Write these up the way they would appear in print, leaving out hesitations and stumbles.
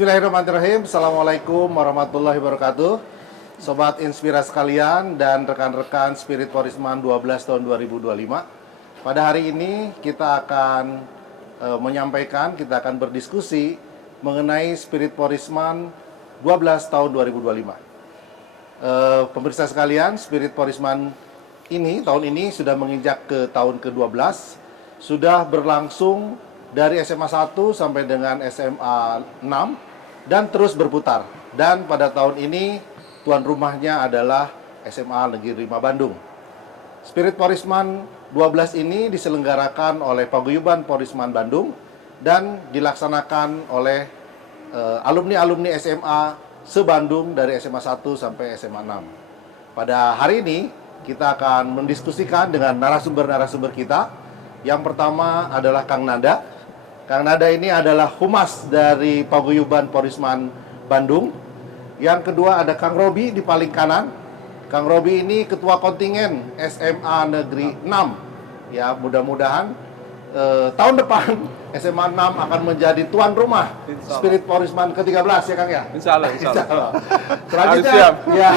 Bismillahirrahmanirrahim. Assalamualaikum warahmatullahi wabarakatuh. Sobat Inspira sekalian dan rekan-rekan Spirit Porisman 12 tahun 2025. Pada hari ini kita akan kita akan berdiskusi mengenai Spirit Porisman 12 tahun 2025. Pemirsa sekalian, Spirit Porisman tahun ini sudah menginjak ke tahun ke-12, sudah berlangsung dari SMA 1 sampai dengan SMA 6 dan terus berputar. Dan pada tahun ini tuan rumahnya adalah SMA Negeri 5 Bandung. Spirit Porisman 12 ini diselenggarakan oleh Paguyuban Porisman Bandung dan dilaksanakan oleh alumni-alumni SMA se-Bandung dari SMA 1 sampai SMA 6. Pada hari ini kita akan mendiskusikan dengan narasumber-narasumber kita. Yang pertama adalah Kang Nada. Kang Nada ini adalah humas dari Paguyuban Porisman Bandung. Yang kedua ada Kang Robi di paling kanan. Kang Robi ini ketua kontingen SMA Negeri 6. Ya, mudah-mudahan tahun depan SMA 6 akan menjadi tuan rumah Spirit Porisman ke-13 ya Kang ya. Insya Allah. Selanjutnya, siap. Ya.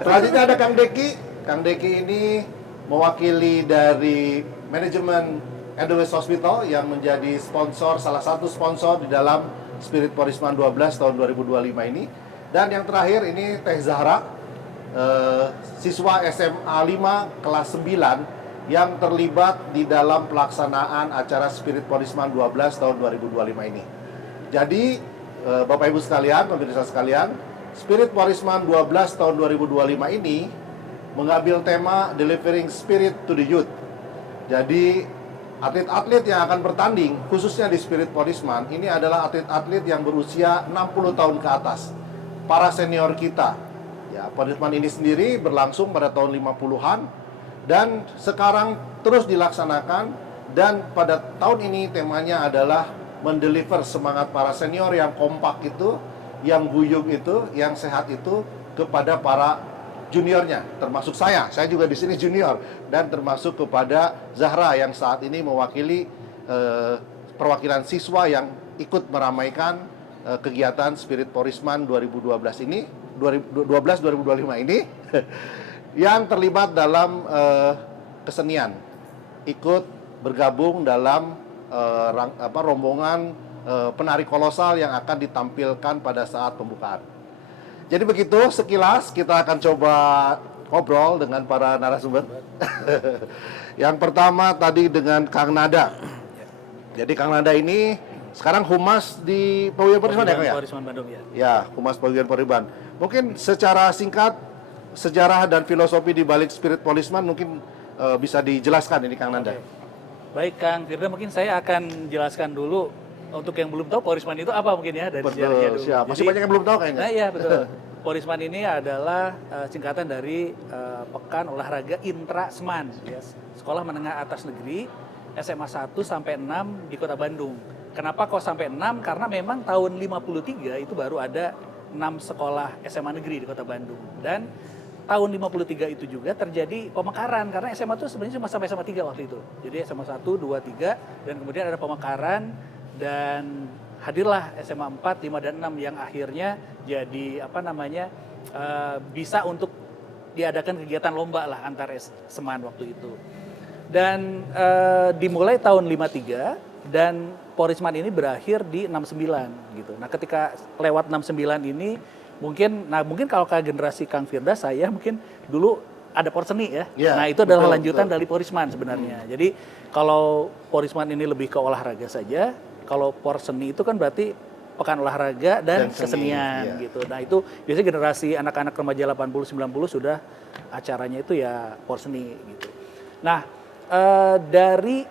Selanjutnya ada Kang Deki. Kang Deki ini mewakili dari manajemen Edelweiss Hospital yang menjadi salah satu sponsor di dalam Spirit Porisman 12 tahun 2025 ini. Dan yang terakhir ini Teh Zahra, siswa SMA 5 kelas 9 yang terlibat di dalam pelaksanaan acara Spirit Porisman 12 tahun 2025 ini. Jadi Bapak Ibu sekalian, pemirsa sekalian, Spirit Porisman 12 tahun 2025 ini mengambil tema Delivering Spirit to the Youth. Jadi atlet-atlet yang akan bertanding, khususnya di Spirit Porisman, ini adalah atlet-atlet yang berusia 60 tahun ke atas. Para senior kita. Ya, Porisman ini sendiri berlangsung pada tahun 50-an dan sekarang terus dilaksanakan, dan pada tahun ini temanya adalah mendeliver semangat para senior yang kompak itu, yang guyup itu, yang sehat itu kepada para juniornya, termasuk saya juga di sini junior, dan termasuk kepada Zahra yang saat ini mewakili perwakilan siswa yang ikut meramaikan kegiatan Spirit Porisman 2025 ini yang terlibat dalam kesenian, ikut bergabung dalam rombongan penari kolosal yang akan ditampilkan pada saat pembukaan. Jadi begitu sekilas kita akan coba ngobrol dengan para narasumber. Yang pertama tadi dengan Kang Nada. Jadi Kang Nada ini sekarang humas di Paguyuban Porisman ya Kang ya? Porisman Bandung ya. Ya, humas Paguyuban Porisman. Mungkin secara singkat sejarah dan filosofi di balik Spirit Porisman mungkin bisa dijelaskan ini Kang Nada. Baik Kang Firda, mungkin saya akan jelaskan dulu untuk yang belum tahu Porisman itu apa mungkin ya dari sejarahnya dulu. Siap. Masih banyak yang belum tahu kayaknya. Nah iya betul. Porisman ini adalah singkatan dari Pekan Olahraga Intra-Seman, ya, Sekolah Menengah Atas Negeri SMA 1 sampai 6 di Kota Bandung. Kenapa kok sampai 6? Karena memang tahun 53 itu baru ada 6 sekolah SMA negeri di Kota Bandung. Dan tahun 53 itu juga terjadi pemekaran karena SMA itu sebenarnya cuma sampai SMA 3 waktu itu. Jadi SMA 1, 2, 3 dan kemudian ada pemekaran dan hadirlah SMA 4, 5, dan 6 yang akhirnya jadi bisa untuk diadakan kegiatan lomba lah antar Seman waktu itu. Dan dimulai tahun 53 dan Porisman ini berakhir di 69 gitu. Nah, ketika lewat 69 ini mungkin kalau ke generasi Kang Firda, saya mungkin dulu ada porseni ya. Nah, itu adalah lanjutan dari Porisman sebenarnya. Jadi kalau Porisman ini lebih ke olahraga saja, kalau porseni itu kan berarti pekan olahraga dan kesenian gitu. Nah, itu biasanya generasi anak-anak remaja 80 90 sudah acaranya itu ya porseni gitu. Nah, dari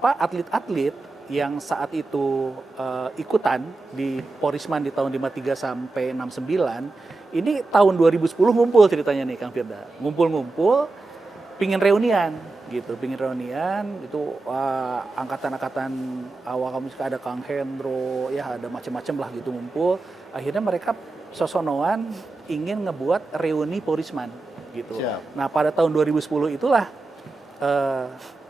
atlet-atlet yang saat itu ikutan di Porisman di tahun 53 sampai 69, ini tahun 2010 ngumpul ceritanya nih Kang Firda. Ngumpul pingin reunian gitu, itu angkatan-angkatan awal kami ada Kang Hendro, ya ada macam-macam lah gitu ngumpul. Akhirnya mereka sosonoan ingin ngebuat reuni Porisman gitu. Siap. Nah, pada tahun 2010 itulah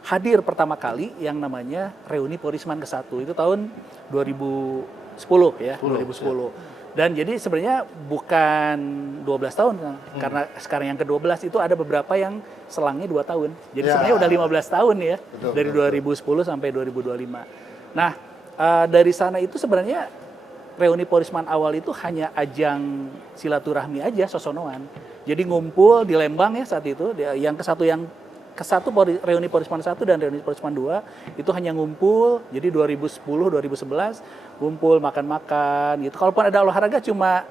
hadir pertama kali yang namanya reuni Porisman ke-1 itu tahun 2010 2010 ya, 10, 2010. Dan jadi sebenarnya bukan 12 tahun, Kang. Karena sekarang yang ke-12 itu ada beberapa yang selangnya 2 tahun. Jadi Ya. sebenarnya udah 15 tahun ya, Betul, dari betul, 2010 sampai 2025. Nah, dari sana itu sebenarnya reuni Porisman awal itu hanya ajang silaturahmi aja, sosonoan. Jadi ngumpul di Lembang ya saat itu, reuni Porisman 1 dan reuni Porisman 2 itu hanya ngumpul. Jadi 2010, 2011 ngumpul makan-makan gitu. Kalaupun ada olahraga cuma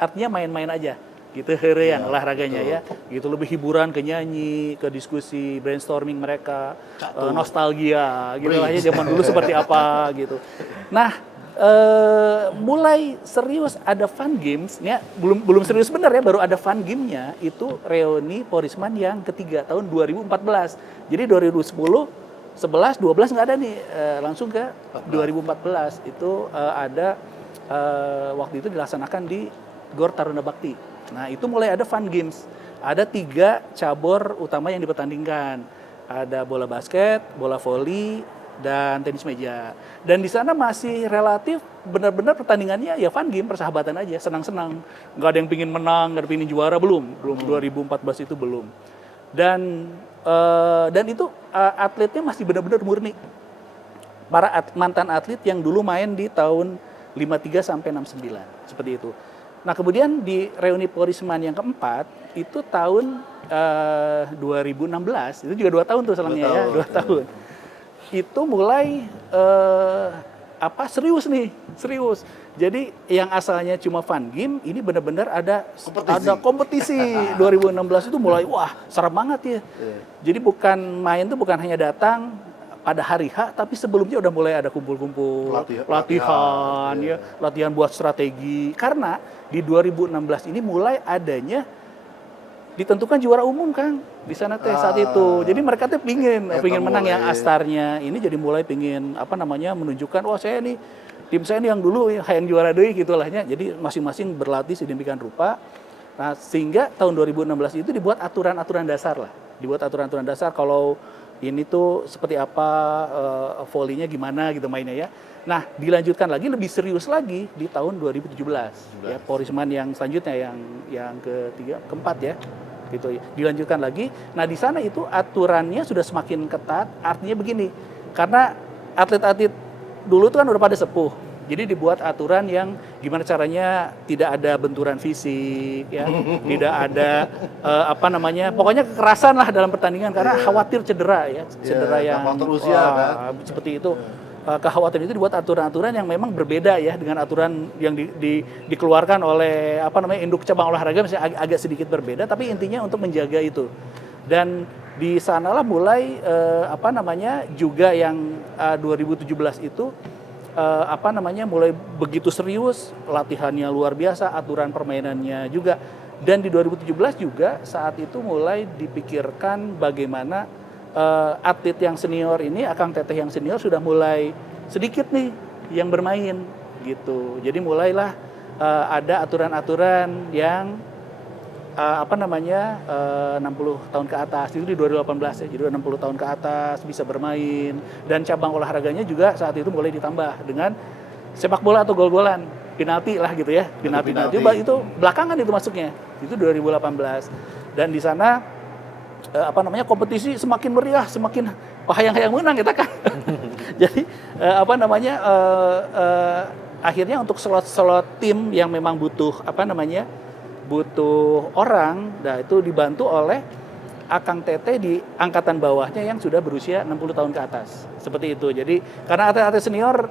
artinya main-main aja gitu yang olahraganya ya. Gitu lebih hiburan, ke nyanyi, ke diskusi, brainstorming mereka, nostalgia gitu lah ya zaman dulu seperti apa gitu. Nah, mulai serius ada fun games ya, belum serius benar ya, baru ada fun game-nya itu reuni Porisman yang ketiga tahun 2014. Jadi 2010, 11, 12 nggak ada nih, langsung ke 2014 itu ada waktu itu dilaksanakan di Gor Taruna Bakti. Nah itu mulai ada fun games, ada 3 cabur utama yang dipertandingkan, ada bola basket, bola voli, dan tenis meja. Dan di sana masih relatif benar-benar pertandingannya ya fun game, persahabatan aja, senang-senang. Nggak ada yang pingin menang, nggak ada yang pingin juara, belum 2014 itu belum. Dan itu atletnya masih benar-benar murni. Para mantan atlet yang dulu main di tahun 53 sampai 69, seperti itu. Nah, kemudian di reuni Porisman yang keempat itu tahun 2016, itu juga 2 tahun tuh selangnya ya, 2 tahun. Itu mulai serius. Jadi yang asalnya cuma fun game, ini benar-benar ada kompetisi. 2016 itu mulai wah serem banget ya. Jadi main tuh bukan hanya datang pada hari H, tapi sebelumnya udah mulai ada kumpul-kumpul, latihan buat strategi. Karena di 2016 ini mulai adanya ditentukan juara umum, Kang, di sana teh saat itu. Jadi mereka teh pingin menang yang astarnya. Ini jadi mulai pingin menunjukkan wah saya nih tim saya nih yang dulu yang juara deui gitu lahnya. Jadi masing-masing berlatih sedemikian rupa. Nah, sehingga tahun 2016 itu dibuat aturan-aturan dasar lah. Dibuat aturan-aturan dasar kalau ini tuh seperti apa, volinya gimana gitu mainnya ya. Nah, dilanjutkan lagi lebih serius lagi di tahun 2017. Ya, Porisman yang selanjutnya yang keempat ya. Gitu ya. Dilanjutkan lagi. Nah, di sana itu aturannya sudah semakin ketat. Artinya begini. Karena atlet-atlet dulu itu kan udah pada sepuh. Jadi dibuat aturan yang gimana caranya tidak ada benturan fisik ya, tidak ada pokoknya kekerasan lah dalam pertandingan karena khawatir cedera ya, yang faktor usia kan. Seperti itu. Kekhawatiran itu dibuat aturan-aturan yang memang berbeda ya dengan aturan yang dikeluarkan oleh induk cabang olahraga, misalnya agak sedikit berbeda, tapi intinya untuk menjaga itu. Dan di sanalah mulai juga yang 2017 itu mulai begitu serius, latihannya luar biasa, aturan permainannya juga. Dan di 2017 juga saat itu mulai dipikirkan bagaimana atlet yang senior ini, Akang Teteh yang senior sudah mulai sedikit nih yang bermain gitu. Jadi mulailah ada aturan-aturan yang 60 tahun ke atas, itu di 2018 ya, jadi 60 tahun ke atas bisa bermain, dan cabang olahraganya juga saat itu mulai ditambah dengan sepak bola atau gol-golan, penalti lah gitu ya, penalti. Itu belakangan itu masuknya, itu 2018, dan di sana kompetisi semakin meriah, semakin hayang-hayang menang kita kan. Jadi akhirnya untuk slot tim yang memang butuh orang, nah itu dibantu oleh Akang Teteh di angkatan bawahnya yang sudah berusia 60 tahun ke atas. Seperti itu. Jadi karena atlet-atlet senior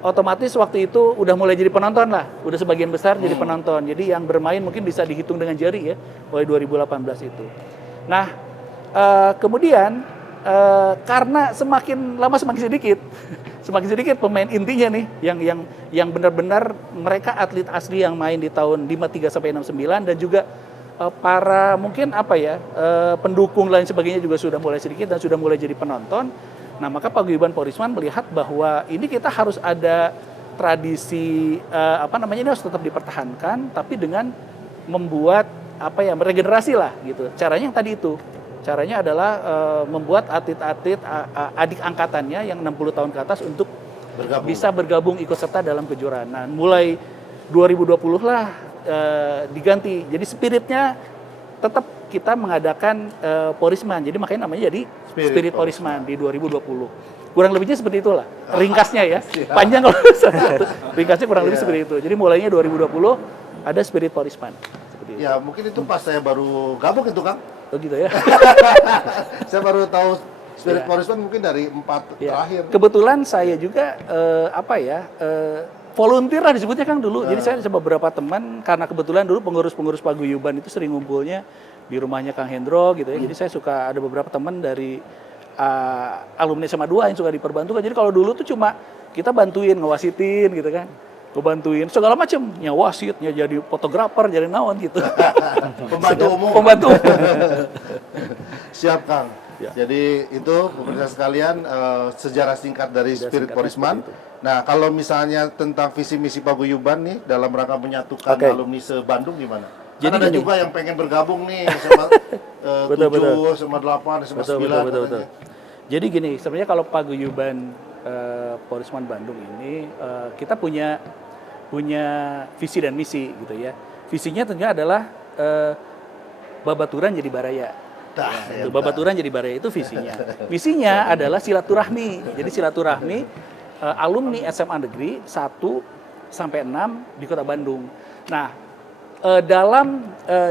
otomatis waktu itu udah mulai jadi penonton lah, udah sebagian besar jadi penonton. Jadi yang bermain mungkin bisa dihitung dengan jari ya, mulai 2018 itu. Nah, kemudian karena semakin lama semakin sedikit pemain intinya nih yang benar-benar mereka atlet asli yang main di tahun 53 sampai 69, dan juga para mungkin pendukung lain sebagainya juga sudah mulai sedikit dan sudah mulai jadi penonton. Nah, maka Paguyuban Porisman melihat bahwa ini kita harus ada tradisi ini harus tetap dipertahankan, tapi dengan membuat meregenerasi lah gitu. Caranya yang tadi itu. Caranya adalah membuat atlet-atlet adik angkatannya yang 60 tahun ke atas untuk bisa bergabung ikut serta dalam kejuaraan. Nah, mulai 2020 lah diganti. Jadi spiritnya tetap kita mengadakan Porisman. Jadi makanya namanya jadi Spirit Porisman di 2020. Kurang lebihnya seperti itulah. Ringkasnya ya. Panjang kalau ringkasnya kurang lebih seperti itu. Jadi mulainya 2020 ada Spirit Porisman. Seperti itu. Ya, mungkin itu pas saya baru gabung itu, Kang. Oh gitu ya. Saya baru tahu Spirit Porisman mungkin dari 4 terakhir. Kebetulan saya juga volunteer lah disebutnya Kang dulu. Jadi saya sama beberapa teman, karena kebetulan dulu pengurus-pengurus paguyuban itu sering ngumpulnya di rumahnya Kang Hendro gitu ya. Jadi saya suka ada beberapa teman dari alumni SMA 2 yang suka diperbantukan. Jadi kalau dulu tuh cuma kita bantuin ngewasitin gitu kan. Ngebantuin segala macam, wasitnya jadi fotografer, jadi naon gitu. Pembantu umum. Pembantu. Siap, Kang. Ya. Jadi itu pemirsa sekalian sejarah singkat dari Spirit Porisman. Nah, kalau misalnya tentang visi misi paguyuban nih dalam rangka menyatukan alumni se-Bandung gimana? Jadi ada juga yang pengen bergabung nih sama 7, sama 8, sama 9. Betul. Jadi gini, sebenarnya kalau paguyuban Porisman Bandung ini kita punya visi dan misi gitu ya. Visinya tentunya adalah babaturan jadi baraya. Itu babaturan jadi baraya itu visinya. Misinya adalah silaturahmi. Jadi silaturahmi alumni SMA Negeri 1 sampai 6 di Kota Bandung. Nah,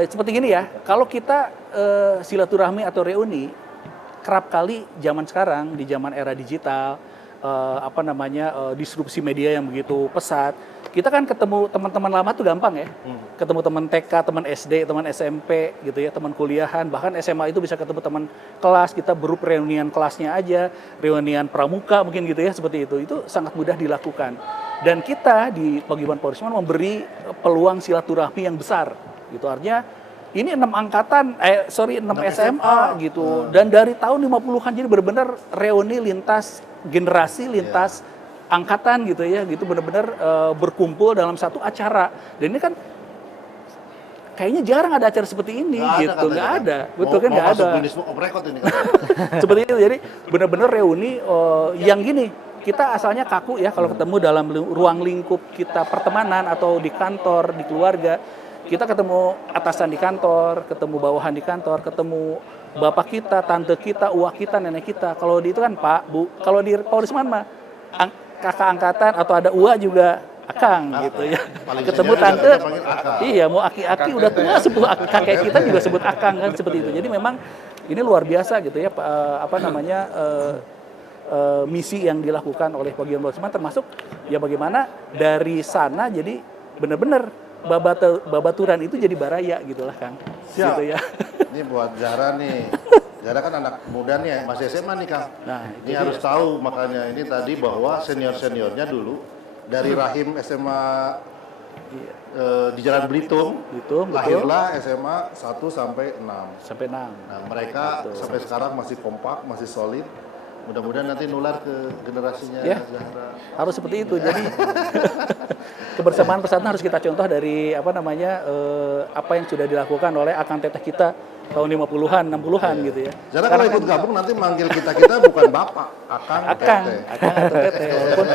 seperti gini ya, kalau kita silaturahmi atau reuni kerap kali zaman sekarang di zaman era digital disrupsi media yang begitu pesat, kita kan ketemu teman-teman lama tuh gampang ya. Ketemu teman TK, teman SD, teman SMP gitu ya, teman kuliahan, bahkan SMA itu bisa ketemu teman kelas, kita berup reunian kelasnya aja, reunian pramuka mungkin gitu ya, seperti itu. Itu sangat mudah dilakukan. Dan kita di Paguyuban Porisman memberi peluang silaturahmi yang besar. Gitu artinya ini 6 SMA gitu. Dan dari tahun 50-an jadi benar-benar reuni lintas generasi, lintas angkatan gitu ya, gitu benar-benar berkumpul dalam satu acara. Dan ini kan kayaknya jarang ada acara seperti ini gitu, nggak ada, betul kan nggak ada. Ini. Seperti itu, jadi benar-benar reuni yang gini. Kita asalnya kaku ya kalau ketemu dalam ruang lingkup kita pertemanan atau di kantor, di keluarga. Kita ketemu atasan di kantor, ketemu bawahan di kantor, ketemu bapak kita, tante kita, uak kita, nenek kita. Kalau di itu kan Pak, Bu. Kalau di Porisman mah kakak angkatan atau ada uak juga akang gitu ya. Ketemu tante, iya mau aki-aki udah tua sepuh kakek kita juga sebut akang kan seperti itu. Jadi memang ini luar biasa gitu ya misi yang dilakukan oleh Paguyuban Porisman, termasuk ya bagaimana dari sana jadi benar-benar babaturan itu jadi baraya gitulah Kang. Siap. Gitu ya. Ini buat Zahra nih. Zahra kan anak muda nih, masih SMA nih Kang. Nah, ini harus tahu makanya ini tadi bahwa senior-seniornya dulu dari rahim SMA di Jalan Belitung, lahirlah SMA 1 sampai 6. Sampai 6. Nah, mereka sampai sekarang masih kompak, masih solid. Mudah-mudahan nanti nular ke generasinya Zahra. Harus seperti itu. Jadi kebersamaan persatuan harus kita contoh dari apa yang sudah dilakukan oleh akang teteh kita tahun 50-an, 60-an gitu ya. Zahra kalau ikut gabung nanti manggil kita bukan bapak, akang atau teteh walaupun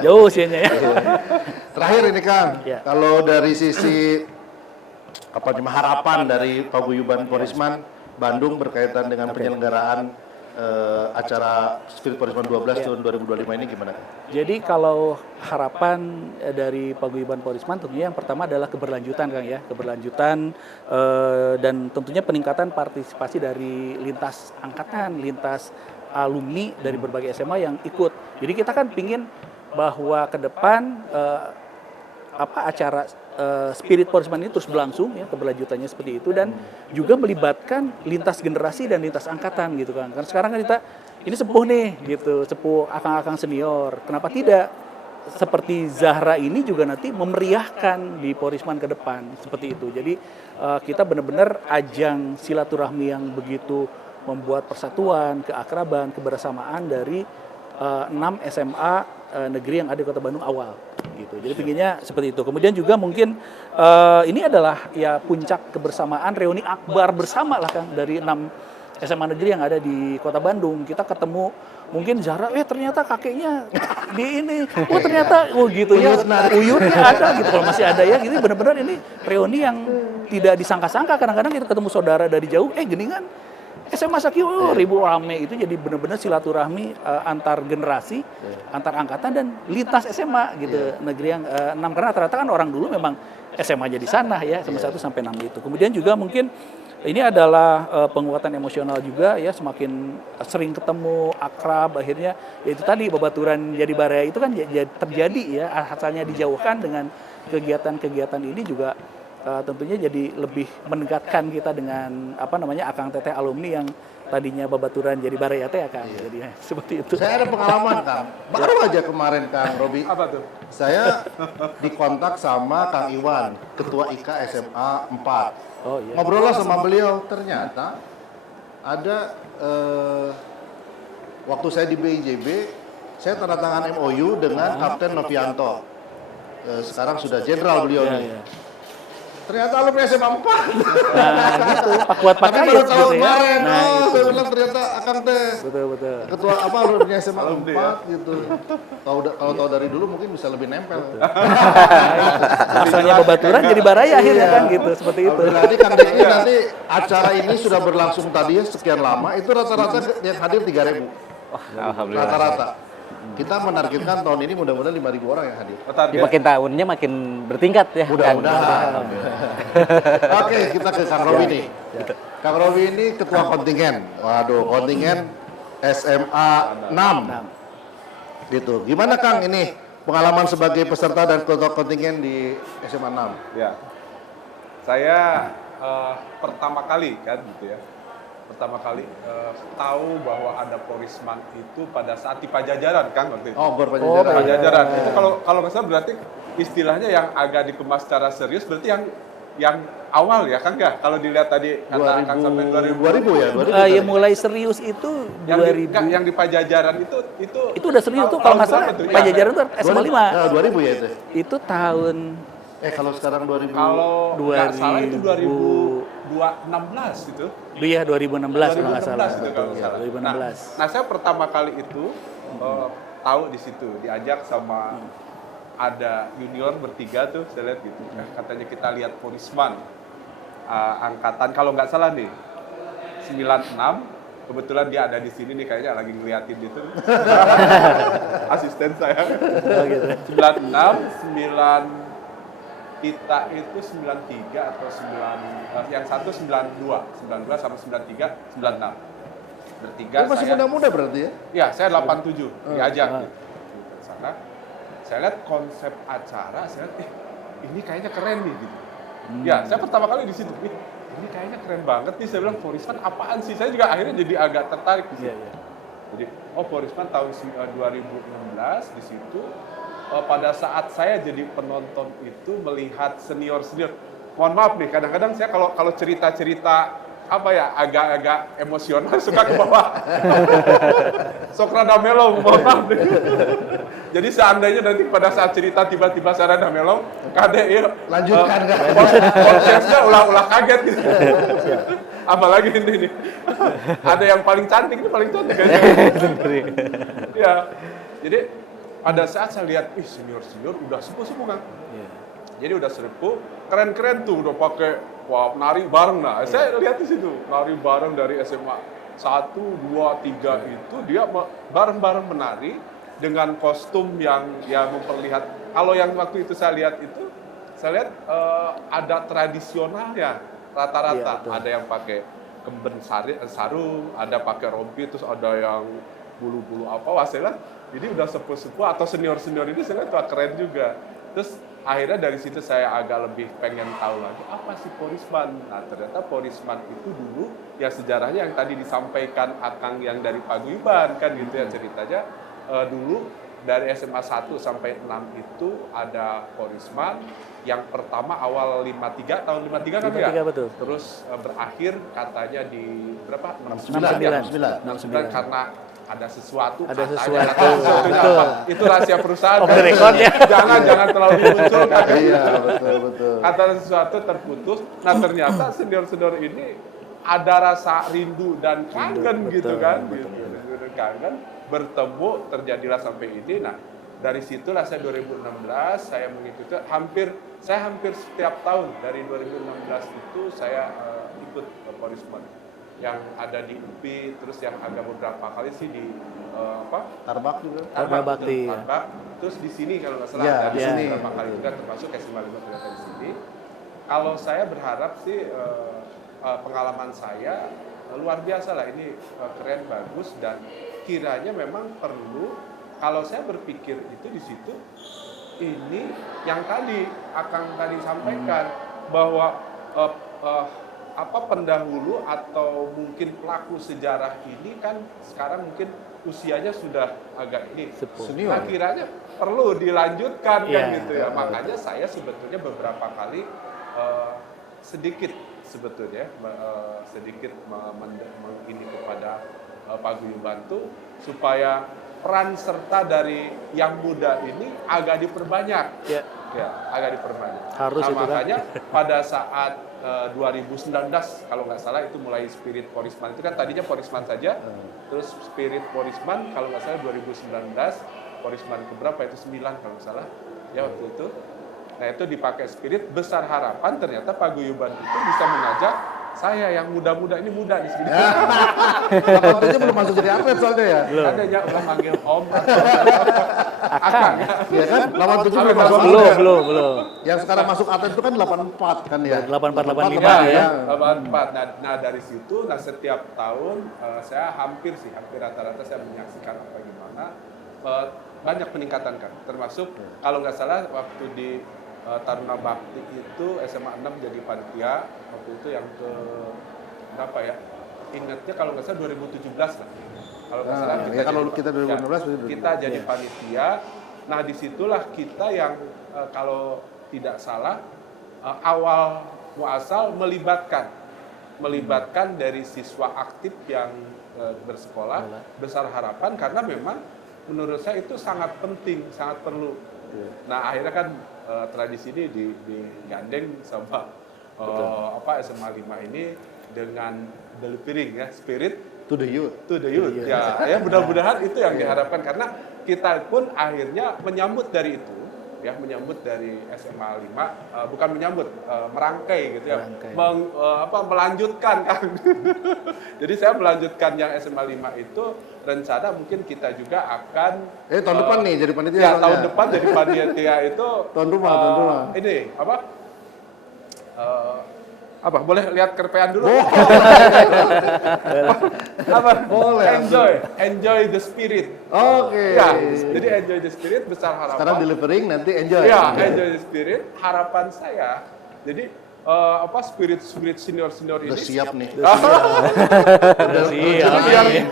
jauh usianya ya. Terakhir ini Kang, kalau dari sisi harapan dari Paguyuban Porisman Bandung berkaitan dengan penyelenggaraan acara Spirit Porisman 12 tahun 2025 ini gimana? Jadi kalau harapan dari Paguyuban Porisman tentunya yang pertama adalah keberlanjutan Kang ya, keberlanjutan dan tentunya peningkatan partisipasi dari lintas angkatan, lintas alumni dari berbagai SMA yang ikut. Jadi kita kan pingin bahwa ke depan acara Spirit Porisman ini terus berlangsung ya, keberlanjutannya seperti itu, dan juga melibatkan lintas generasi dan lintas angkatan gitu kan. Karena sekarang kan kita ini sepuh nih gitu, sepuh akang-akang senior. Kenapa tidak seperti Zahra ini juga nanti memeriahkan di Porisman ke depan seperti itu. Jadi kita benar-benar ajang silaturahmi yang begitu membuat persatuan, keakraban, kebersamaan dari 6 SMA negeri yang ada di Kota Bandung awal gitu. Jadi pinginnya seperti itu. Kemudian juga mungkin ini adalah ya puncak kebersamaan, reuni akbar bersama lah Kang dari 6 SMA negeri yang ada di Kota Bandung. Kita ketemu mungkin Zara, ternyata kakeknya di ini, ternyata gitu ya, uyutnya ada gitu, kalau masih ada ya, gitu benar-benar ini reuni yang tidak disangka-sangka. Kadang-kadang kita ketemu saudara dari jauh, geningan SMA Sakio, ribu rame, itu jadi benar-benar silaturahmi antar generasi, antar angkatan dan lintas SMA gitu. Negeri yang 6, karena rata-rata kan orang dulu memang SMA aja di sana ya, SMA 1 sampai 6 itu. Kemudian juga mungkin ini adalah penguatan emosional juga ya, semakin sering ketemu, akrab, akhirnya ya itu tadi babaturan jadi baraya itu kan terjadi ya, asalnya dijauhkan dengan kegiatan-kegiatan ini juga tentunya jadi lebih mendekatkan kita dengan akang teteh alumni yang tadinya babaturan jadi baraya teh ya Kang. Jadi seperti itu. Saya ada pengalaman Kang, baru aja kemarin Kang Robi. Apa tuh? Saya dikontak sama Kang Iwan, Ketua IKA SMA 4. Oh iya. Ngobrol sama beliau, ternyata ada waktu saya di BIJB, saya tanda tangan MOU dengan Kapten Novianto. Sekarang sudah jenderal beliau nih. Iya. Ternyata alumni SMA 4. Nah, gitu. Pak Kuat Tapi pakai baru tahu gitu ya. kemarin, Nah, gitu. saya bilang ternyata Akang teh Betul. ketua alumni SMA Alumni 4 ya? gitu. Kalau tahu dari dulu mungkin bisa lebih nempel. Asalnya babaturan jadi baraya akhirnya kan gitu, seperti itu. Berarti Kang Diki nanti acara ini sudah berlangsung tadi ya sekian lama, itu rata-rata yang hadir 3.000. Alhamdulillah. Rata-rata. Kita menargetkan tahun ini mudah-mudahan 5.000 orang yang hadir. Ya, makin tahunnya makin bertingkat ya. Mudah-mudahan. Oke, kita ke Kang Robi nih. Kang Robi ini ketua kontingen. Waduh, kontingen SMA 6. Gitu. Gimana Kang ini pengalaman sebagai peserta dan ketua kontingen di SMA 6? Ya, saya pertama kali kan gitu ya. Pertama kali tahu bahwa ada Porisman itu pada saat di Pajajaran kan waktu itu. Oh, berpajajaran. Pajajaran. Itu kalau nggak salah berarti istilahnya yang agak dikemas secara serius berarti yang awal ya kan nggak? Kalau dilihat tadi kata Kang sampai 2000 ya? 2000 Ya mulai serius itu 2000. yang di Pajajaran itu Itu udah serius tuh kalau nggak salah. berapa tuh? Pajajaran tuh SMA 5. 2000 ya itu? Itu tahun Kalau sekarang 2000. Kalau nggak salah itu 2000. 2016 gitu. Iya 2016 kalau nggak salah. 2016 itu kalau nggak salah. 2016. Nah, saya pertama kali itu tahu di situ, diajak sama ada junior bertiga tuh, saya lihat gitu. Katanya kita lihat Porisman angkatan kalau nggak salah nih 96. Kebetulan dia ada di sini nih, kayaknya lagi ngeliatin gitu. Asisten saya. Oh, gitu. 96, 9 kita itu 93 atau 9, yang satu 92 sama 93, 96. Bertiga Masih saya, muda-muda berarti ya? ya saya 87 diajak gitu. Ke sana, saya lihat konsep acara, saya lihat, ini kayaknya keren nih gitu. Ya, saya pertama kali di situ, ini kayaknya keren banget nih, saya bilang Porisman apaan sih? Saya juga akhirnya jadi agak tertarik di situ. Iya. Jadi, Porisman tahun 2016 di situ. Pada saat saya jadi penonton itu melihat senior-senior, mohon maaf nih, kadang-kadang saya kalau cerita-cerita agak-agak emosional suka ke bawah. Sok rada melong, mohon maaf nih. Jadi seandainya nanti pada saat cerita tiba-tiba saya rada melong, kade ya Lanjutkan kan? podcastnya ulah kaget gitu. Apalagi ini nih, ada yang paling cantik, ini paling cantik kan? Ya, jadi pada saat saya lihat, senior-senior udah sepuh-sepuh kan. Jadi udah sepuh, keren-keren tuh, udah pakai nari bareng. Nah, saya lihat di situ, nari bareng dari SMA 1, 2, 3 itu dia bareng-bareng menari dengan kostum yang memperlihat. Kalau yang waktu itu saya lihat ada tradisionalnya rata-rata. Ada yang pakai kemben sarung, ada pakai rompi, terus ada yang bulu-bulu saya lihat. Jadi udah sepuh-sepuh atau senior-senior ini saya lihat keren juga. Terus akhirnya dari situ saya agak lebih pengen tahu lagi apa sih Porisman. Nah, ternyata Porisman itu dulu ya sejarahnya yang tadi disampaikan Akang yang dari Paguyuban kan gitu ya ceritanya. Dulu dari SMA 1 sampai 6 itu ada Porisman. Yang pertama awal 53 tahun 53 kan ya? 53 betul. Terus berakhir katanya di berapa? 69 karena ada sesuatu. Ada katanya, sesuatu. betul. Itu rahasia perusahaan. Off the record ya. Jangan terlalu dimunculkan. Iya, betul. Kata sesuatu terputus. Nah ternyata senior-senior ini ada rasa rindu dan kangen Betul, gitu kan, betul, gitu. Kangen, bertemu, terjadilah sampai ini. Nah, dari situlah saya 2016 saya mengikuti saya hampir setiap tahun dari 2016 itu saya ikut Porisman yang ada di UPI, terus yang agak beberapa kali sih di Tarbak juga. Tarbak Bakti, ya. Tarbak. Terus di sini kalau nggak salah Ya, ada di sini. beberapa kali juga termasuk SMA 5 ternyata di sini. Kalau saya berharap sih pengalaman saya luar biasa lah, ini keren, bagus, dan kiranya memang perlu, kalau saya berpikir itu di situ, ini yang tadi Akang tadi sampaikan bahwa pendahulu atau mungkin pelaku sejarah ini kan sekarang mungkin usianya sudah agak ini Senior. nah, kiranya perlu dilanjutkan kan Iya. gitu ya. Makanya saya sebetulnya beberapa kali sedikit ini kepada Paguyuban tuh supaya peran serta dari yang muda ini agak diperbanyak. Ya. Ya, agak diperbanyak. Harus nah, itu kan. makanya pada saat 2019 kalau nggak salah itu mulai Spirit Porisman, itu kan tadinya Porisman saja, terus Spirit Porisman kalau nggak salah 2019, Porisman keberapa itu 9 kalau nggak salah ya waktu itu. Nah itu dipakai Spirit, besar harapan ternyata Paguyuban itu bisa mengajak saya yang muda-muda, ini muda di sini. Katanya belum masuk jadi atlet soalnya ya. Adanya udah manggil Om atau Akang. Iya kan? 87 belum masuk. Belum. Yang sekarang masuk atlet itu kan 84 kan ya. 84, 85 Ya, ya. 84. Nah dari situ, setiap tahun saya hampir rata-rata saya menyaksikan apa gimana banyak peningkatan kan. Termasuk kalau nggak salah waktu di Taruna Bakti itu SMA 6 jadi panitia waktu itu yang ke berapa ya? Ingatnya kalau nggak salah 2017 lah. Kalau nggak salah ya kalau kita 2016 kita jadi panitia. Nah disitulah kita yang kalau tidak salah awal muasal melibatkan dari siswa aktif yang bersekolah besar harapan, karena memang menurut saya itu sangat penting, sangat perlu. Nah akhirnya kan tradisi ini digandeng sama SMA 5 ini dengan delivering ya Spirit to the youth. Ya mudah-mudahan itu yang diharapkan, karena kita pun akhirnya menyambut dari itu ya, menyambut dari SMA 5 bukan menyambut, merangkai gitu ya, melanjutkan kan. Jadi saya melanjutkan yang SMA 5 itu, rencana mungkin kita juga akan Tahun depan nih jadi panitia. ya soalnya. tahun depan jadi panitia itu Tahun rumah. ini apa boleh lihat kerpean dulu? Boleh. Enjoy the spirit. Oke. Ya, jadi enjoy the spirit, besar harapan. Sekarang delivering, nanti enjoy. Ya, enjoy the spirit. Harapan saya, jadi spirit senior ini. Udah siap nih. Jadi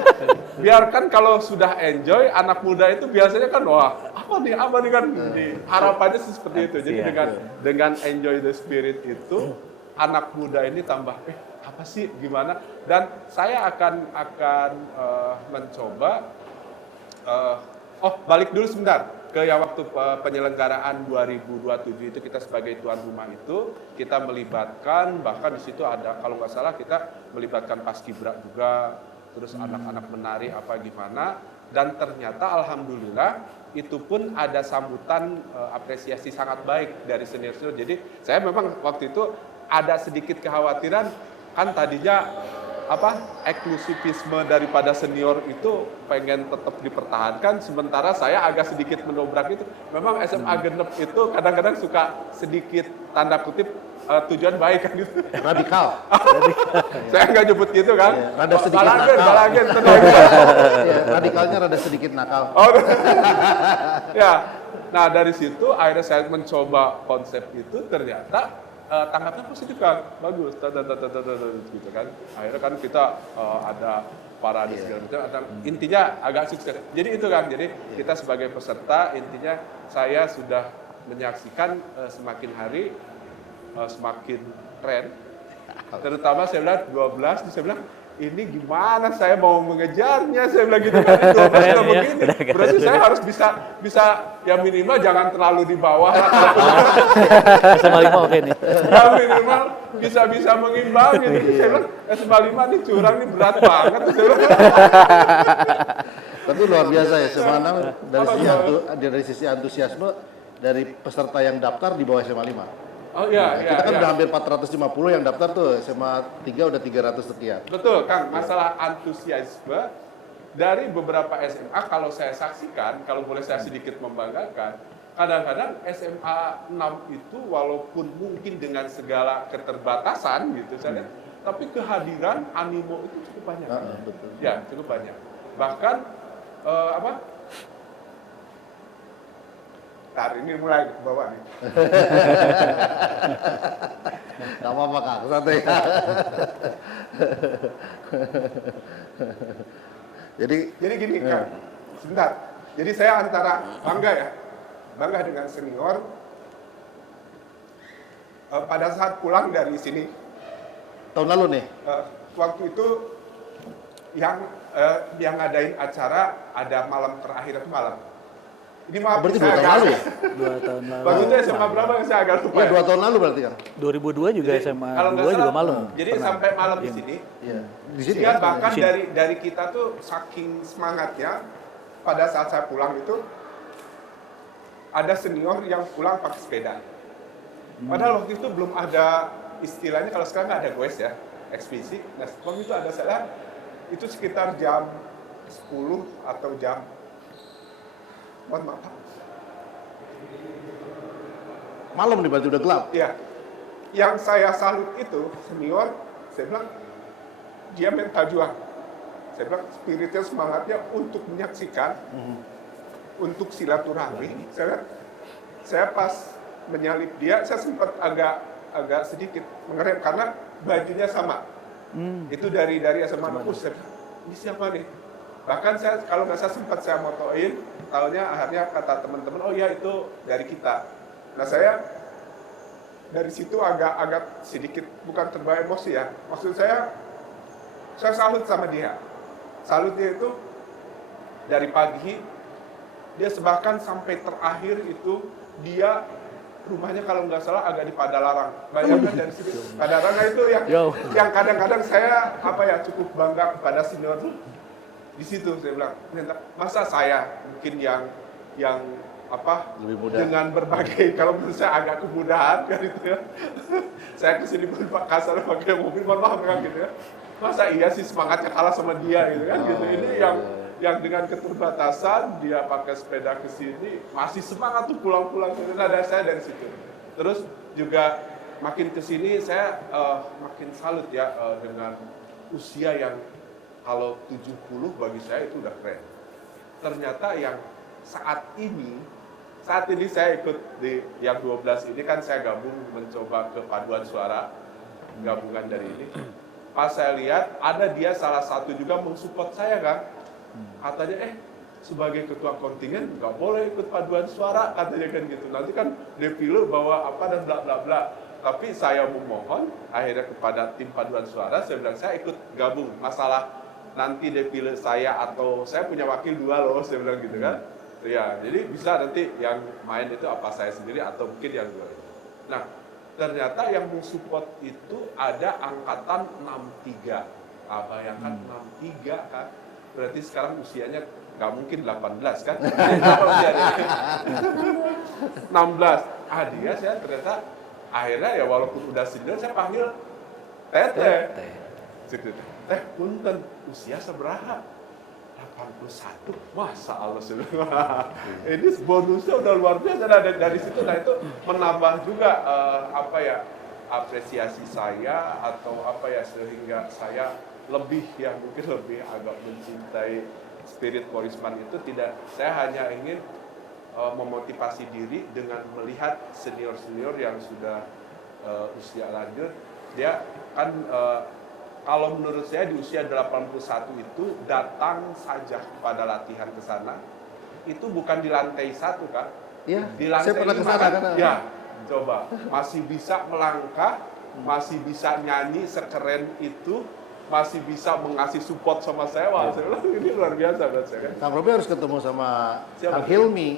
biarkan kalau sudah enjoy, anak muda itu biasanya kan apa nih kan, harapannya sih seperti itu. Jadi dengan enjoy the spirit itu, anak muda ini tambah apa sih gimana, dan saya akan mencoba balik dulu sebentar ke yang waktu penyelenggaraan 2027 itu, kita sebagai tuan rumah itu kita melibatkan, bahkan di situ ada kalau nggak salah kita melibatkan paskibra juga, terus anak-anak menari apa gimana, dan ternyata alhamdulillah itu pun ada sambutan apresiasi sangat baik dari senior-senior. Jadi saya memang waktu itu ada sedikit kekhawatiran, kan tadinya eksklusivisme daripada senior itu pengen tetap dipertahankan, sementara saya agak sedikit mendobrak itu. Memang SMA genep itu kadang-kadang suka sedikit tanda kutip tujuan baik kan gitu. Radikal. Saya nggak nyebut gitu kan. Rada sedikit balagen, nakal. Ya, radikalnya rada sedikit nakal. Ya, nah dari situ akhirnya saya mencoba konsep itu, ternyata tanggapnya positif kan, bagus, gitu kan. Akhirnya kan kita ada parade segala macam. Intinya agak sukses. Jadi itu kan, jadi kita sebagai peserta intinya saya sudah menyaksikan semakin hari semakin keren. Terutama saya bilang 12, saya bilang ini gimana saya mau mengejarnya, saya bilang gitu kan, 12 udah Keren, ya. begini, berarti saya harus bisa ya minimal jangan terlalu di bawah lah, SMA 5 oke nih. ya minimal bisa mengimbangi. Jadi saya bilang SMA 5 nih curang nih berat banget, saya bilang. Tapi luar biasa ya, semana Apa, dari sisi antusiasme dari peserta yang daftar di bawah SMA 5. Oh iya, Kita kan iya. udah hampir 450 yang daftar tuh, SMA 3 udah 300 sekian. Betul, Kang. Masalah antusiasme dari beberapa SMA, kalau saya saksikan, kalau boleh saya sedikit membanggakan, kadang-kadang SMA 6 itu walaupun mungkin dengan segala keterbatasan gitu, saya lihat, tapi kehadiran animo itu cukup banyak. Betul. Ya, cukup banyak. Bahkan ini mulai ke bawah nih. Gak apa-apa Kak, santai. Jadi gini Kang, sebentar. Jadi saya antara bangga dengan senior. Pada saat pulang dari sini, Tahun lalu nih, waktu itu yang ngadain acara ada malam terakhir itu malam. Ini maaf, berarti 2 saya tahun agak- lalu ya? 2 tahun lalu. Waktu itu SMA berapa yang saya agak lupa. Iya 2 tahun lalu berarti kan? 2002 juga Jadi, SMA kalau nggak 2 juga salah, malam. Jadi Pernah. sampai malam di sini. Iya. Di sini Sehingga kan? bahkan Di sini. dari kita tuh saking semangatnya pada saat saya pulang itu ada senior yang pulang pakai sepeda. Padahal waktu itu belum ada istilahnya, kalau sekarang nggak ada goes ya, ekspedisi. Nah waktu itu ada saya itu sekitar jam 10 atau jam, mohon maaf, Malam nih berarti udah gelap. ya. Yang saya salut itu senior, saya bilang dia mental juang. Saya bilang spiritnya, semangatnya untuk menyaksikan, untuk silaturahmi. Saya pas menyalip dia, saya sempat agak sedikit mengerem karena bajunya sama. Itu dari SMA 6. Saya bilang, ini siapa nih? Bahkan saya kalau nggak salah sempat saya motoin, tahunya akhirnya kata teman-teman, oh iya itu dari kita. Nah saya dari situ agak sedikit bukan terbawa emosi ya. Maksud saya salut sama dia. Salutnya itu dari pagi dia bahkan sampai terakhir itu dia rumahnya kalau nggak salah agak di Padalarang. Bayangkan dari situ. Padalarang itu yang kadang-kadang saya cukup bangga kepada senior tuh. Di situ saya bilang, masa saya mungkin yang Lebih mudah. dengan berbagai, kalau menurut saya agak kemudahan kan itu ya. Saya kesini pun Pak kasar pakai mobil, mohon maaf kan gitu ya. Masa iya sih semangatnya kalah sama dia gitu kan gitu. Ini yang dengan keterbatasan dia pakai sepeda ke sini masih semangat tuh pulang-pulang gitu. Ada saya dari situ. Terus juga makin ke sini saya makin salut ya dengan usia yang kalau 70 bagi saya itu udah keren. Ternyata yang saat ini saya ikut di yang 12 ini kan saya gabung mencoba ke paduan suara gabungan dari ini. Pas saya lihat ada dia salah satu juga mensupport saya kan. Katanya sebagai ketua kontingen nggak boleh ikut paduan suara katanya kan gitu. Nanti kan defile bawa apa dan bla bla bla. Tapi saya memohon akhirnya kepada tim paduan suara, saya bilang saya ikut gabung. Masalah nanti defile saya atau saya punya wakil 2 loh, saya bilang gitu kan. Ya, jadi bisa nanti yang main itu apa saya sendiri atau mungkin yang 2 itu. Nah, ternyata yang mensupport itu ada angkatan 63. Bayangkan 63 kan. Berarti sekarang usianya nggak mungkin 18 kan? 16. Dia saya ternyata akhirnya ya walaupun udah senior saya panggil Tete. Punten usia seberapa? 81, masa Allah sudah. Ini bonusnya udah luar biasa dari situ. Nah itu menambah juga apresiasi saya atau sehingga saya mungkin lebih agak mencintai spirit Porisman itu. Saya hanya ingin memotivasi diri dengan melihat senior-senior yang sudah usia lanjut. Dia kan kalau menurut saya di usia 81 itu datang saja pada latihan ke sana itu bukan di lantai 1 kan? Iya. Di lantai Saya pernah 5 ke sana kan? kan. Ya, coba masih bisa melangkah, masih bisa nyanyi sekeren itu masih bisa mengasih support sama saya. Wah, saya bilang ini luar biasa buat saya kan. Kang Robi harus ketemu sama Siapa? Kang Hilmi.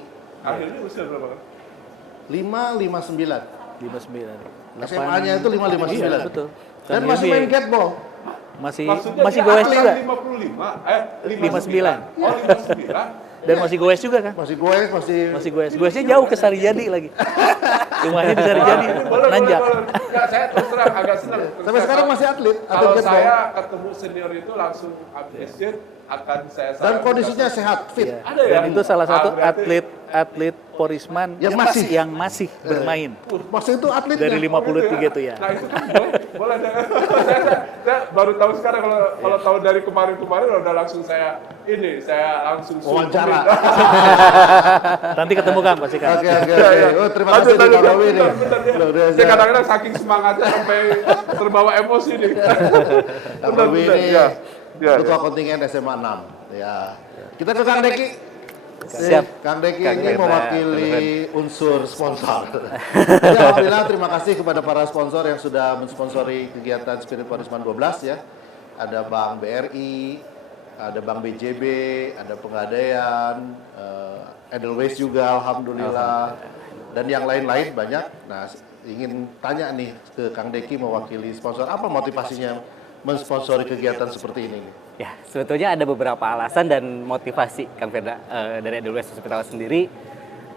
Akhirnya usia berapa kan? 559. 59. SMA-nya itu 559. Iya, betul. Dan Kang masih Hilmi main catball. Maksudnya masih dia goes atlet juga 55, 59. Oh, 59. dan masih goes juga kan. Masih goes, Masih goesnya jauh ke Sarijadi lagi. Rumahnya di Sarijadi, Boleh, nanjak. Enggak, saya terus terang agak senang. sampai sekarang masih atlet Kalau catball. saya ketemu senior itu langsung appreciate, akan saya Dan sarankan. kondisinya sehat, fit. Iya. Ada ya? Dan itu salah satu Berarti- atlet Porisman Yang masih. bermain Maksudnya itu atletnya. dari 53 itu ya. Nah itu kan boleh deh. saya baru tahu sekarang kalau tahu dari kemarin-kemarin udah langsung saya langsung Wawancara. Nanti ketemu Kang pasti Kang. Oke. Iya. Oh, terima kasih nih Kang Robi nih. Luar biasa. Saya kadang-kadang saking semangatnya sampai terbawa emosi nih. Kang Robi ini Ya. ketua kontingen SMA 6. Ya. Kita ke Kang Deki. Siap. Kang Deki Kang ini Deka, mewakili unsur sponsor. Jadi alhamdulillah terima kasih kepada para sponsor yang sudah mensponsori kegiatan Spirit Porisman 12 ya. Ada Bank BRI, ada Bank BJB, ada Pegadaian, Edelweiss juga alhamdulillah. Dan yang lain-lain banyak. Nah, ingin tanya nih ke Kang Deki mewakili sponsor, apa motivasinya mensponsori kegiatan seperti ini? Ya, sebetulnya ada beberapa alasan dan motivasi Kang Firda dari Edelweiss Hospital sendiri.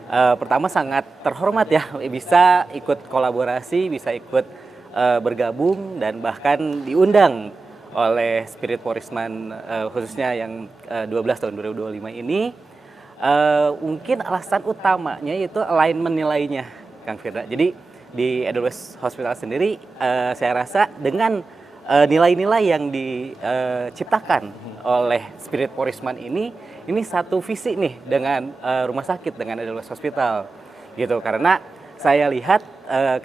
Pertama sangat terhormat ya bisa ikut kolaborasi, bisa ikut bergabung dan bahkan diundang oleh Spirit Porisman khususnya yang 12 tahun 2025 ini. Mungkin alasan utamanya itu alignment nilainya Kang Firda. Jadi di Edelweiss Hospital sendiri saya rasa dengan nilai-nilai yang diciptakan oleh Spirit Porisman ini satu visi nih dengan rumah sakit, dengan Edelweiss Hospital gitu. Karena saya lihat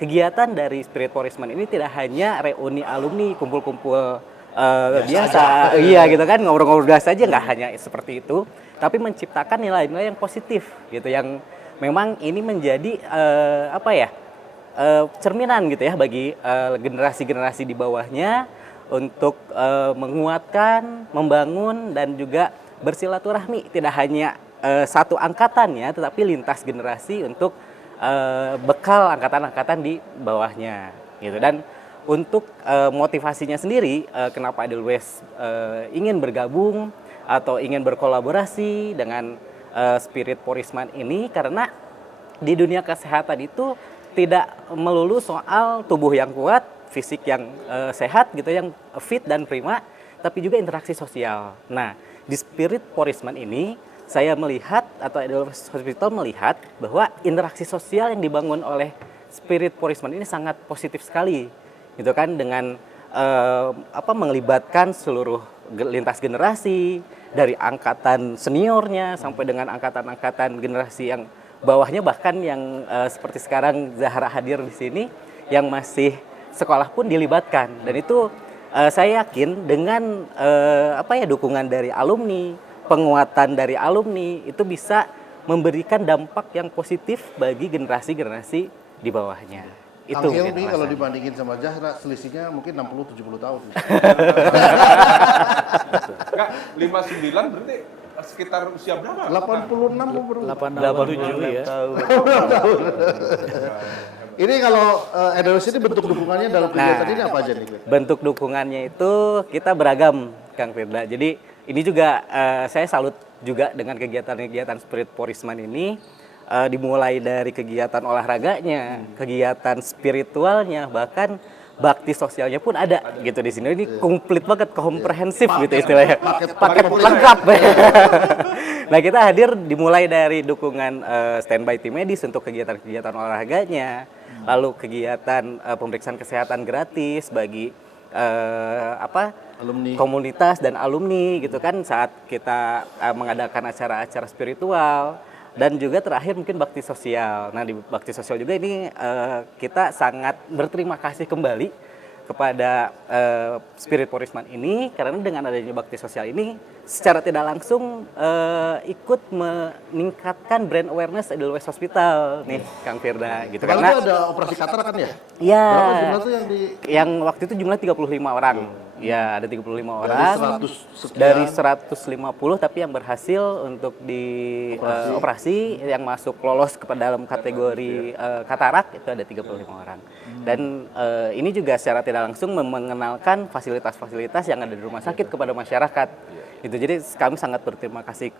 kegiatan dari Spirit Porisman ini tidak hanya reuni alumni, kumpul-kumpul biasa, iya gitu kan, ngobrol-ngobrol biasa aja, nggak hanya seperti itu, tapi menciptakan nilai-nilai yang positif gitu, yang memang ini menjadi cerminan gitu ya bagi generasi-generasi di bawahnya untuk menguatkan, membangun dan juga bersilaturahmi tidak hanya satu angkatan ya, tetapi lintas generasi untuk bekal angkatan-angkatan di bawahnya gitu. Dan untuk motivasinya sendiri kenapa Edelweiss ingin bergabung atau ingin berkolaborasi dengan Spirit Porisman ini, karena di dunia kesehatan itu tidak melulu soal tubuh yang kuat, fisik yang sehat gitu, yang fit dan prima, tapi juga interaksi sosial. Nah, di Spirit Porisman ini saya melihat atau Edelweiss Hospital melihat bahwa interaksi sosial yang dibangun oleh Spirit Porisman ini sangat positif sekali, gitu kan, dengan melibatkan seluruh lintas generasi dari angkatan seniornya sampai dengan angkatan-angkatan generasi yang bawahnya, bahkan yang seperti sekarang Zahra hadir di sini yang masih sekolah pun dilibatkan. Dan itu saya yakin dengan dukungan dari alumni, penguatan dari alumni itu bisa memberikan dampak yang positif bagi generasi-generasi di bawahnya. Itu Kang mungkin Hilmi kalau alasan. dibandingin sama Zahra selisihnya mungkin 60-70 tahun. Enggak, 59 berarti sekitar usia berapa? 86 umur. 87 ya. Ini kalau Edelweiss ini bentuk dukungannya dalam kegiatan ini apa aja nih? Bentuk dukungannya itu kita beragam, Kang Firda. Jadi ini juga saya salut juga dengan kegiatan-kegiatan Spirit Porisman ini, dimulai dari kegiatan olahraganya, kegiatan spiritualnya, bahkan bakti sosialnya pun ada gitu di sini. Ini komplit banget, komprehensif gitu istilahnya. Paket lengkap. Nah, kita hadir dimulai dari dukungan standby tim medis untuk kegiatan-kegiatan olahraganya, lalu kegiatan pemeriksaan kesehatan gratis bagi Alumni. komunitas dan alumni gitu kan saat kita mengadakan acara-acara spiritual, dan juga terakhir mungkin bakti sosial. Nah, di bakti sosial juga ini kita sangat berterima kasih kembali kepada Spirit Porisman ini, karena dengan adanya bakti sosial ini secara tidak langsung ikut meningkatkan brand awareness Edelweiss Hospital nih, Kang Firda gitu. Kemarin Karena itu ada operasi katarak kan ya? ya Berapa jumlah tuh yang di yang waktu itu jumlah 35 orang. Ya, ada 35 Dari orang. 100 sekian. Dari 150 tapi yang berhasil untuk di operasi yang masuk lolos ke dalam kategori katarak itu ada 35 orang. Dan ini juga secara tidak langsung mengenalkan fasilitas-fasilitas yang ada di rumah sakit kepada masyarakat. Itu jadi kami sangat berterima kasih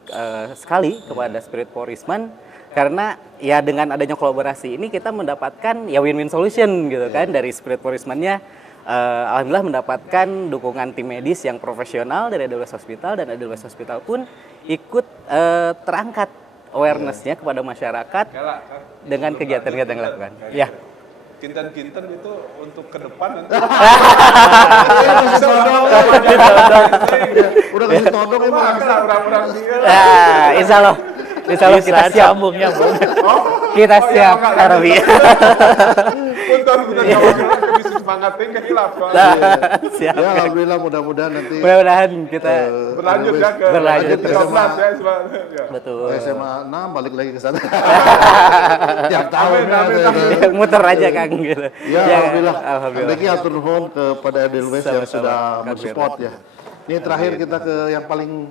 sekali kepada Spirit Porisman karena ya dengan adanya kolaborasi ini kita mendapatkan ya win-win solution gitu kan dari Spirit Porisman-nya. Alhamdulillah mendapatkan dukungan tim medis yang profesional dari Edelweiss Hospital dan Edelweiss Hospital pun ikut terangkat awareness-nya kepada masyarakat dengan kegiatan-kegiatan yang dilakukan. Ya. Kinten-kinten itu untuk ke depan nanti. Udah kasih todong ya Bang. Orang-orang dia. Ya, insya Allah kita Bisa siap. sambungnya, Bro. Kita siap, Arabi. Punten kalau bisa semangatin kan hilaf. Siap. Ya alhamdulillah mudah-mudahan nanti Mudah-mudahan kita Berlanjut ya ke Berlanjut ke 15 ya sebenarnya. Ya. betul. SMA 6 balik lagi ke sana. Tiap tahun Amin, ya. amin. Muter aja Kang gitu. Ya, alhamdulillah. Alhamdulillah. Andai atur nuhun kepada Edelweiss yang Sama-sama, sudah Kang mensupport ya. Ini terakhir kita ke yang paling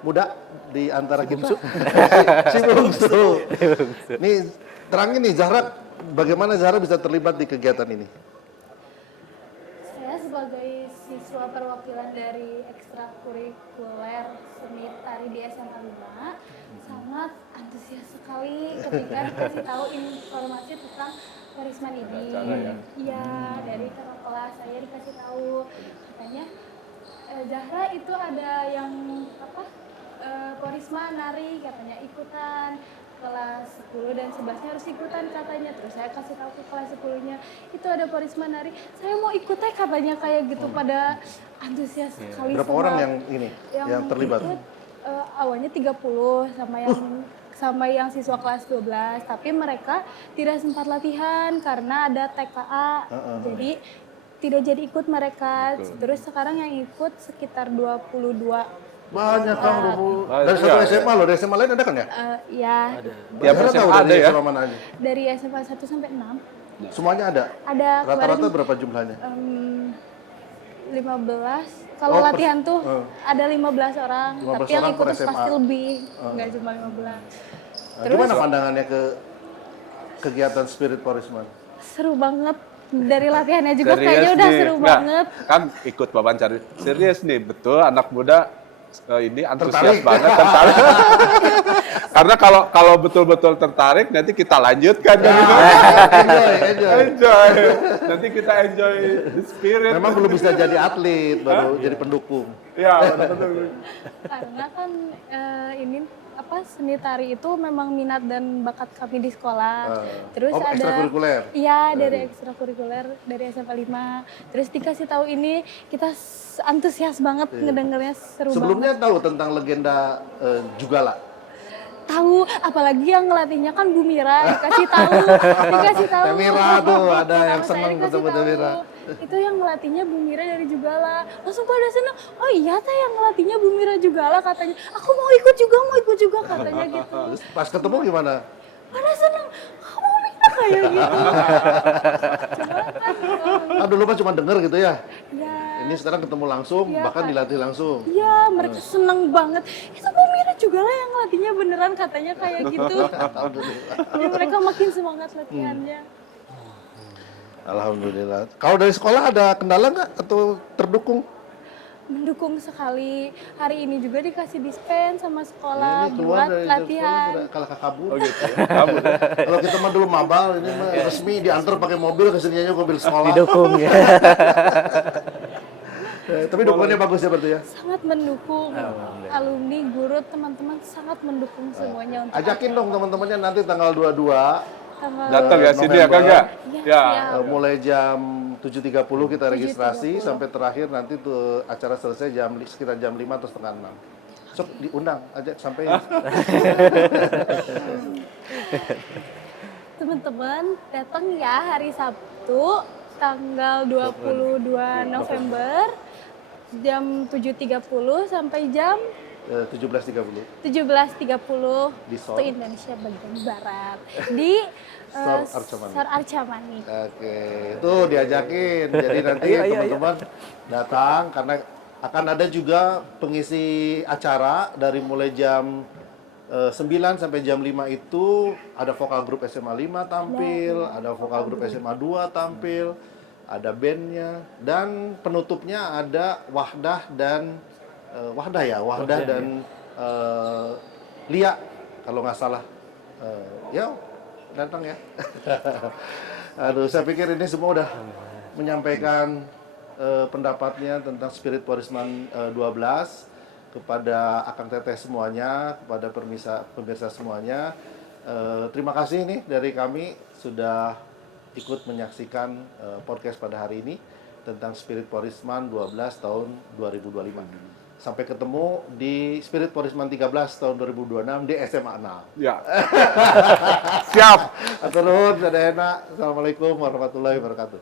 muda di antara kita. Si Bungsu. Nih terangin nih Zahra, bagaimana Zahra bisa terlibat di kegiatan ini? Saya sebagai siswa perwakilan dari ekstrakurikuler seni tari di SMA 5 sangat antusias sekali ketika dikasih tahu informasi tentang Porisman ini. Iya, dari kakak kelas saya dikasih tahu katanya Zahra itu ada yang apa? Porisman nari katanya ikutan kelas 10 dan 11-nya harus ikutan katanya. Terus saya kasih tahu ke kelas 10-nya itu ada Porisman nari, saya mau ikut katanya kayak gitu. Pada antusias sekali. Berapa semua. orang yang terlibat? Ikut, awalnya 30 sama yang siswa kelas 12, tapi mereka tidak sempat latihan karena ada TKA. Jadi tidak jadi ikut mereka. Terus sekarang yang ikut sekitar 22. Banyak Kang, 20. Dari satu SMA loh, dari SMA lain ada kan ya? Ya, Tiap Zahra SMA tahu ada dari ya. SMA mana aja? dari SMA 1 sampai 6 Semuanya ada? ada. Rata-rata kemarin, berapa jumlahnya? 15. Kalau Oh, latihan tuh ada 15 orang, 15 tapi yang orang ikut per tuh SMA. pasti lebih, nggak cuma 15. Nah, gimana pandangannya ke kegiatan Spirit Porisman? Seru banget. Dari latihannya juga Serius kayaknya udah nih. seru Nah, banget. Kan ikut wawancara. Serius nih, betul anak muda ini Tertarik. antusias banget, tertarik. Karena kalau betul-betul tertarik, nanti kita lanjutkan kan gitu. Enjoy. Enjoy. Nanti kita enjoy the spirit. Memang belum bisa jadi atlet, baru jadi pendukung. Ya, betul-betul. Karena kan ini apa seni tari itu memang minat dan bakat kami di sekolah. Terus ada ekstrakurikuler? Iya, dari ekstrakurikuler dari SMA 5. Terus dikasih tahu ini kita antusias banget ngedengernya, seru Sebelumnya banget. tahu tentang legenda Jugala? Tahu, apalagi yang ngelatihnya kan Bu Mira, dikasih tahu. Teh Mira tuh, ada yang Saya senang dikasih ketemu Teh tahu. Mira. Itu yang ngelatihnya Bu Mira dari Jugala. Langsung pada seneng, oh iya teh yang ngelatihnya Bu Mira Jugala katanya. Aku mau ikut juga katanya gitu. Terus pas ketemu gimana? Pada seneng, kamu Mira kayak gitu. Cuma kan, Dulu mah cuma denger gitu ya. ya, Ini sekarang ketemu langsung, Iya, bahkan Kak. dilatih langsung. iya mereka seneng banget. Itu Bu Mira Jugala yang ngelatihnya beneran katanya kayak gitu. Jadi mereka makin semangat latihannya. Alhamdulillah. Kalau dari sekolah ada kendala nggak atau terdukung? Mendukung sekali. Hari ini juga dikasih dispen sama sekolah Ini keluar buat dari latihan. sekolah kalau kabur. Oh gitu ya. Kamu. Kalau kita mah dulu mabal, ini mah resmi diantar pakai mobil ke sininya mobil sekolah. Didukung ya. Tapi dukungannya bagus ya berarti ya. Sangat mendukung. Alumni, guru, teman-teman sangat mendukung semuanya untuk Ajakin dong teman-temannya nanti tanggal 22 tanggal Datang ya sini ya Kang ya? Ya, Ya. mulai jam 7.30 kita registrasi sampai terakhir nanti tuh acara selesai sekitar jam 5 atau setengah 6. Sok diundang aja sampai teman-teman datang ya hari Sabtu tanggal 22 November jam 7.30 sampai jam 17.30 17.30 Di Sor. waktu Indonesia bagian Barat di Sor Arca-Mani. Sor Arca-Mani. Oke, itu diajakin. Jadi nanti Iya, iya, teman-teman datang karena akan ada juga pengisi acara dari mulai jam 9 sampai jam 5 itu ada vokal grup SMA 5 tampil, ada vokal grup SMA 2 tampil, ada bandnya, dan penutupnya ada Wahdah dan Wahdah dan Lia kalau nggak salah. Ya datang ya. Aduh, saya pikir ini semua udah menyampaikan pendapatnya tentang Spirit Porisman 12 kepada Akang Teteh semuanya, kepada pemirsa semuanya. Terima kasih nih dari kami sudah ikut menyaksikan podcast pada hari ini tentang Spirit Porisman 12 tahun 2025. Sampai ketemu di Spirit Porisman 13 tahun 2026 di SMA 6. Ya. Siap. Atur nuhun, Assalamualaikum warahmatullahi wabarakatuh.